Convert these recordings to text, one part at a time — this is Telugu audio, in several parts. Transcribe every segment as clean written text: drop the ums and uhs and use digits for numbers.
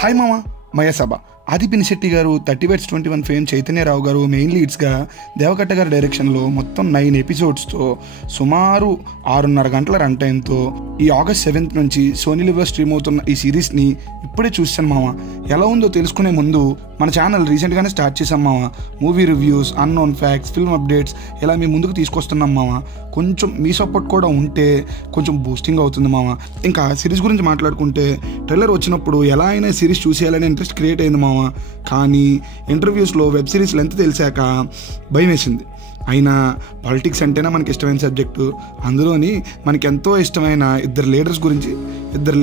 హాయ్ మామ, మయసభ. ఆది పినిశెట్టి గారు, 30/21 ఫేమ్ చైతన్యరావు గారు మెయిన్ లీడ్స్గా, దేవకట్ట గారి డైరెక్షన్లో మొత్తం 9 ఎపిసోడ్స్తో సుమారు 6.5 గంటల రన్ టైంతో ఈ ఆగస్ట్ 7th నుంచి సోనీ లివ్లో స్ట్రీమ్ అవుతున్న ఈ సిరీస్ని ఇప్పుడే చూసాను మామ. ఎలా ఉందో తెలుసుకునే ముందు మన ఛానల్ రీసెంట్గానే స్టార్ట్ చేసాం మామ. Movie reviews, unknown facts, film updates ఇలా మీ ముందుకు తీసుకొస్తున్నాం మామ. కొంచెం మీ సపోర్ట్ కూడా ఉంటే కొంచెం బూస్టింగ్ అవుతుంది మామ. ఇంకా సిరీస్ గురించి మాట్లాడుకుంటే, ట్రైలర్ వచ్చినప్పుడు ఎలా అయినా సిరీస్ చూసేయాలనే ఇంట్రెస్ట్ క్రియేట్ అయింది మామ. కానీ ఇంటర్వ్యూస్లో వెబ్ సిరీస్ లెంత్ తెలిసాక భయం వేసింది. అయినా పాలిటిక్స్ అంటేనే మనకి ఇష్టమైన సబ్జెక్టు. అందులోని మనకి ఎంతో ఇష్టమైన ఇద్దరు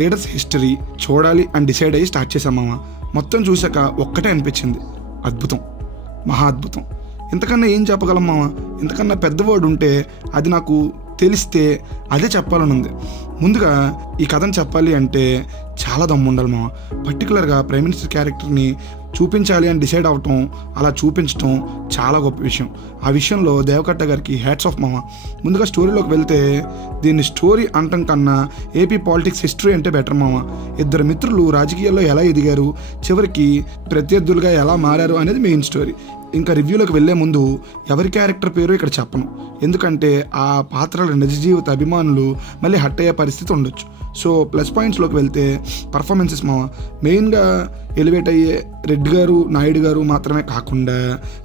లీడర్స్ హిస్టరీ చూడాలి అని డిసైడ్ అయ్యి స్టార్ట్ చేశాం మామ. మొత్తం చూశాక ఒక్కటే అనిపించింది, అద్భుతం, మహా అద్భుతం. ఇంతకన్నా ఏం చెప్పగలం మామ? ఇంతకన్నా పెద్ద వర్డ్ ఉంటే అది నాకు తెలిస్తే అదే చెప్పాలని ఉంది. ముందుగా ఈ కథను చెప్పాలి అంటే చాలా దమ్ము ఉండాలి మామ. పర్టికులర్గా ప్రైమ్ మినిస్టర్ క్యారెక్టర్ని చూపించాలి అని డిసైడ్ అవటం, అలా చూపించటం చాలా గొప్ప విషయం. ఆ విషయంలో దేవకట్ట గారికి హ్యాట్స్ ఆఫ్ మామ. ముందుగా స్టోరీలోకి వెళ్తే, దీన్ని స్టోరీ అంటం కన్నా ఏపీ పాలిటిక్స్ హిస్టరీ అంటే బెటర్ మామ. ఇద్దరు మిత్రులు రాజకీయాల్లో ఎలా ఎదిగారు, చివరికి ప్రత్యర్థులుగా ఎలా మారారు అనేది మెయిన్ స్టోరీ. ఇంకా రివ్యూలోకి వెళ్లే ముందు ఎవరి క్యారెక్టర్ పేరు ఇక్కడ చెప్పను, ఎందుకంటే ఆ పాత్రల నిజ జీవిత అభిమానులు మళ్ళీ హట్ అయ్యే పరిస్థితి ఉండొచ్చు. సో ప్లస్ పాయింట్స్లోకి వెళ్తే పర్ఫార్మెన్సెస్ మామ. మెయిన్గా ఎలివేట్ అయ్యే రెడ్డి గారు, నాయుడు గారు మాత్రమే కాకుండా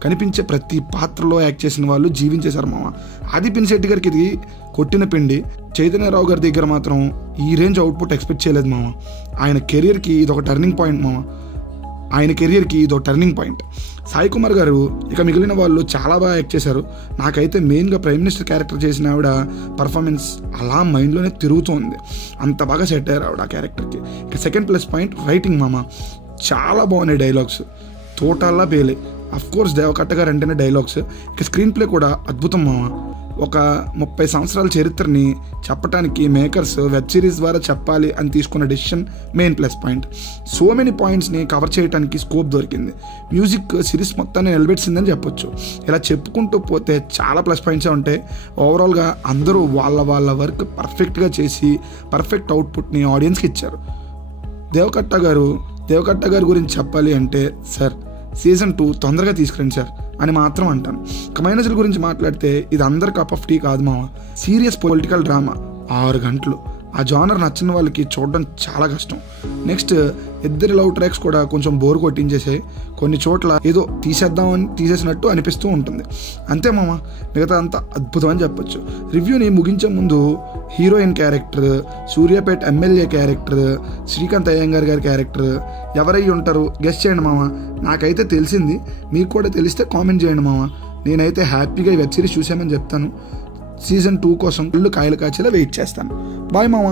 కనిపించే ప్రతి పాత్రలో యాక్ట్ చేసిన వాళ్ళు జీవించేశారు మామ. ఆది పినిశెట్టి గారికి ఇది కొట్టిన పిండి. చైతన్యరావు గారి దగ్గర మాత్రం ఈ రేంజ్ అవుట్పుట్ ఎక్స్పెక్ట్ చేయలేదు మామ. ఆయన కెరియర్కి ఇదొక టర్నింగ్ పాయింట్. సాయి కుమార్ గారు ఇక మిగిలిన వాళ్ళు చాలా బాగా యాక్ట్ చేశారు. నాకైతే మెయిన్గా ప్రైమ్ మినిస్టర్ క్యారెక్టర్ చేసిన ఆవిడ పర్ఫార్మెన్స్ అలా మైండ్లోనే తిరుగుతోంది. అంత బాగా సెట్ అయ్యారు ఆవిడ ఆ క్యారెక్టర్కి. ఇక సెకండ్ ప్లస్ పాయింట్ రైటింగ్ మామ. చాలా బాగున్నాయి డైలాగ్స్, తోటల్లా పేలే. అఫ్కోర్స్ దేవకట్ట గారు అంటేనే డైలాగ్స్. ఇక స్క్రీన్ ప్లే కూడా అద్భుతం మామ. ఒక 30 సంవత్సరాల చరిత్రని చెప్పడానికి మేకర్స్ వెబ్ సిరీస్ ద్వారా చెప్పాలి అని తీసుకున్న decision main plus point. So many పాయింట్స్ని కవర్ చేయడానికి స్కోప్ దొరికింది. మ్యూజిక్ సిరీస్ మొత్తాన్ని నిలబెట్టిందని చెప్పొచ్చు. ఇలా చెప్పుకుంటూ పోతే చాలా ప్లస్ పాయింట్సే ఉంటాయి. ఓవరాల్గా అందరూ వాళ్ళ వర్క్ పర్ఫెక్ట్గా చేసి పర్ఫెక్ట్ అవుట్పుట్ని ఆడియన్స్కి ఇచ్చారు. దేవకట్ట గారి గురించి చెప్పాలి అంటే, సార్ సీజన్ 2 తొందరగా తీసుకురండి సార్ అని మాత్రం అంటాను. ఇక మైనస్ల గురించి మాట్లాడితే, ఇది అందరి కప్ ఆఫ్ టీ కాదు మామ. సీరియస్ పొలిటికల్ డ్రామా 6 గంటలు. ఆ జానర్ నచ్చిన వాళ్ళకి చూడడం చాలా కష్టం. నెక్స్ట్ ఇద్దరి లవ్ ట్రాక్స్ కూడా కొంచెం బోర్ కొట్టించేసాయి. కొన్ని చోట్ల ఏదో తీసేసినట్టు అనిపిస్తూ ఉంటుంది. అంతే మామ, మిగతా అంతా అద్భుతం అని చెప్పొచ్చు. రివ్యూని ముగించే ముందు heroine character, Suryapet MLA character, Srikanth Iyengar గారి క్యారెక్టర్ ఎవరై ఉంటారు గెస్ చేయండి మామ. నాకైతే తెలిసింది, మీకు కూడా తెలిస్తే కామెంట్ చేయండి మామ. నేనైతే హ్యాపీగా ఈ వెబ్ సిరీస్ చూసామని చెప్తాను. సీజన్ 2 కోసం కాయలు కాచేలా వెయిట్ చేస్తాను. బాయ్ మామ.